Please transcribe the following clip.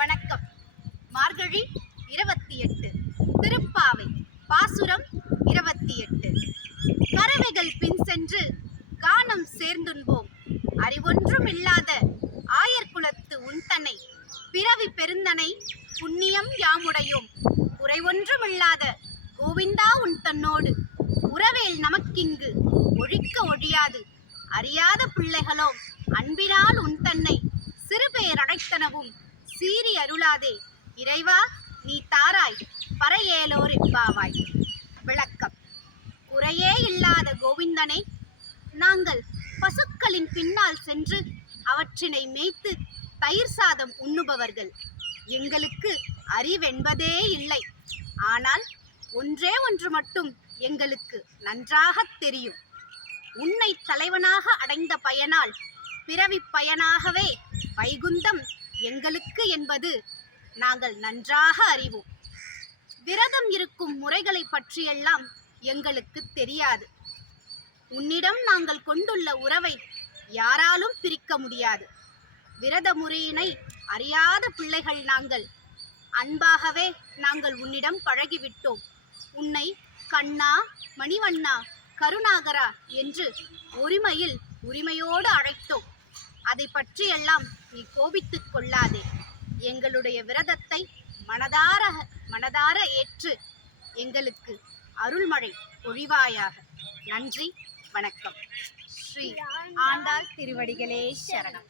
வணக்கம். மார்கழி 28, திருப்பாவை பாசுரம் 28. கறவைகள் பின் சென்று கானம் சேர்ந்துண்போம், அறிவொன்றும் இல்லாத ஆயர்குலத்து உன்தனை பிறவி பெருந்தனை புண்ணியம் யாமுடையோம், குறைவொன்றுமில்லாத கோவிந்தா உன் தன்னோடு உறவேல் நமக்கிங்கு ஒழிக்க ஒழியாது, அறியாத பிள்ளைகளோம் அன்பினால் உன் தன்னை சிறுபேர் அழைத்தனவும் சீறி அருளாதே, இறைவா நீ தாராய் பறையேலோர் எம்பாவாய். விளக்கம். குறையே இல்லாத கோவிந்தனை நாங்கள் பசுக்களின் பின்னால் சென்று அவற்றினை மேய்த்து தயிர் சாதம் உண்ணுபவர்கள். எங்களுக்கு அறிவென்பதே இல்லை. ஆனால் ஒன்றே ஒன்று மட்டும் எங்களுக்கு நன்றாக தெரியும். உன்னை தலைவனாக அடைந்த பயனால் பிறவி பயனாகவே வைகுந்தம் எங்களுக்கு என்பது நாங்கள் நன்றாக அறிவோம். விரதம் இருக்கும் முறைகளை பற்றியெல்லாம் எங்களுக்கு தெரியாது. உன்னிடம் நாங்கள் கொண்டுள்ள உறவை யாராலும் பிரிக்க முடியாது. விரத முறையினை அறியாத பிள்ளைகள் நாங்கள். அன்பாகவே நாங்கள் உன்னிடம் பழகிவிட்டோம். உன்னை கண்ணா, மணிவண்ணா, கருணாகரா என்று உரிமையோடு அழைத்தோம். அதை பற்றியெல்லாம் நீ கோபித்துக் கொள்ளாதே. எங்களுடைய விரதத்தை மனதார ஏற்று எங்களுக்கு அருள்மழை பொழிவாயாக. நன்றி, வணக்கம். ஸ்ரீ ஆண்டாள் திருவடிகளே சரணம்.